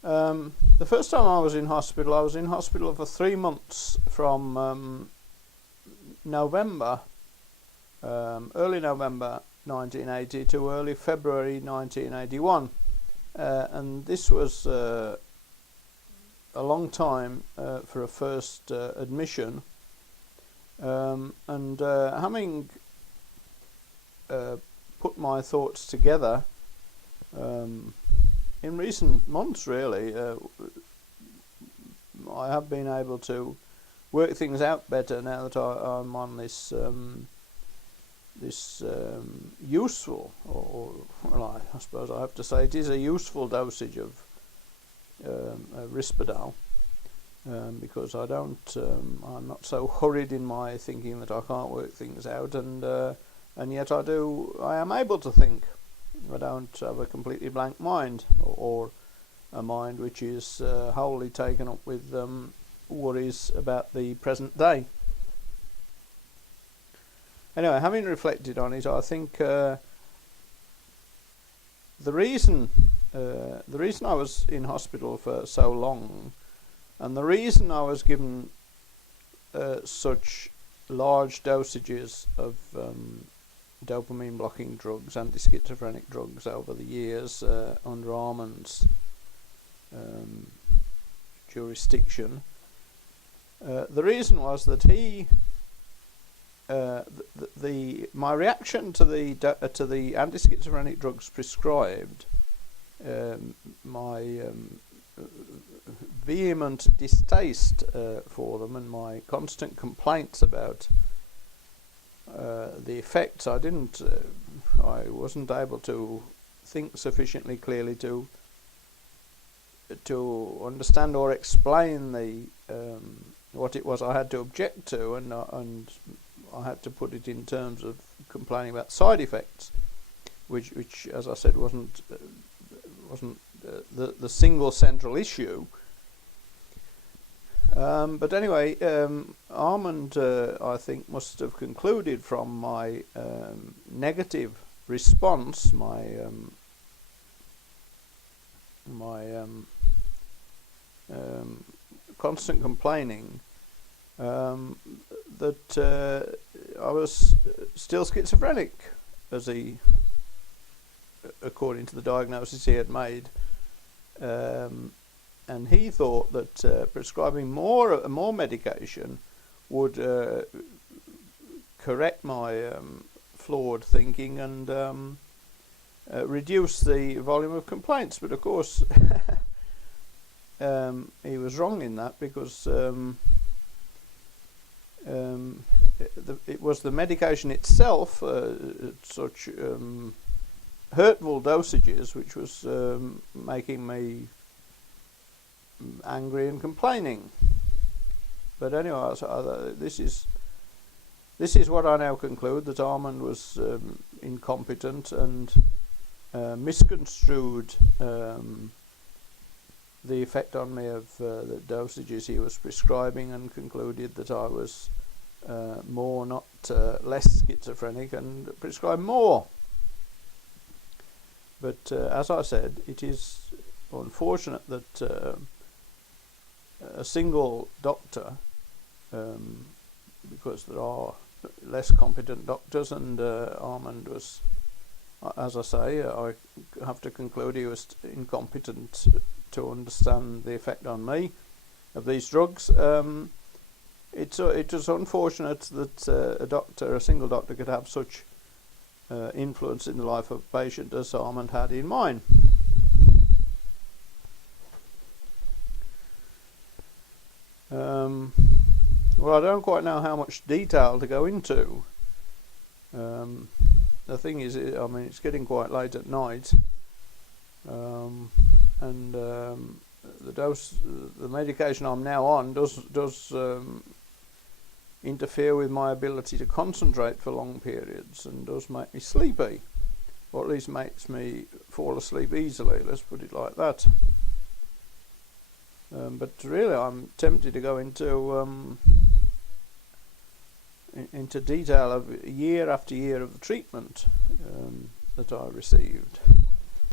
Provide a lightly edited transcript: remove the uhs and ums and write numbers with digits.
The first time I was in hospital for 3 months from November, early November 1980 to early February 1981. And this was a long time for a first admission. And having put my thoughts together in recent months, really, I have been able to work things out better now that I'm on this useful, or well, I suppose I have to say it is a useful dosage of Risperdal, because I'm not so hurried in my thinking that I can't work things out, and yet I am able to think. I don't have a completely blank mind, or a mind which is wholly taken up with worries about the present day. Anyway, having reflected on it, I think the reason I was in hospital for so long, and the reason I was given such large dosages of dopamine blocking drugs, anti-schizophrenic drugs over the years under Armand's jurisdiction, the reason was that my reaction to the anti-schizophrenic drugs prescribed, my vehement distaste for them, and my constant complaints about the effects, I wasn't able to think sufficiently clearly to understand or explain what it was I had to object to, and I had to put it in terms of complaining about side effects, which as I said wasn't the single central issue. But anyway, Armand, I think, must have concluded from my negative response, my constant complaining, that I was still schizophrenic, according to the diagnosis he had made. And he thought that prescribing more medication would correct my flawed thinking and reduce the volume of complaints. But of course, he was wrong in that, because it was the medication itself, such hurtful dosages, which was making me angry and complaining. But anyway, this is what I now conclude, that Armand was incompetent and misconstrued the effect on me of the dosages he was prescribing, and concluded that I was more, not less schizophrenic, and prescribed more. But as I said, it is unfortunate that a single doctor, because there are less competent doctors, and Armand was, as I say, I have to conclude he was incompetent to understand the effect on me of these drugs. It was unfortunate that a single doctor could have such influence in the life of a patient as Armand had in mine. Well, I don't quite know how much detail to go into. The thing is, I mean, it's getting quite late at night, and the medication I'm now on does interfere with my ability to concentrate for long periods, and does make me sleepy, or at least makes me fall asleep easily, let's put it like that. But really, I'm tempted to go into detail of year after year of the treatment that I received.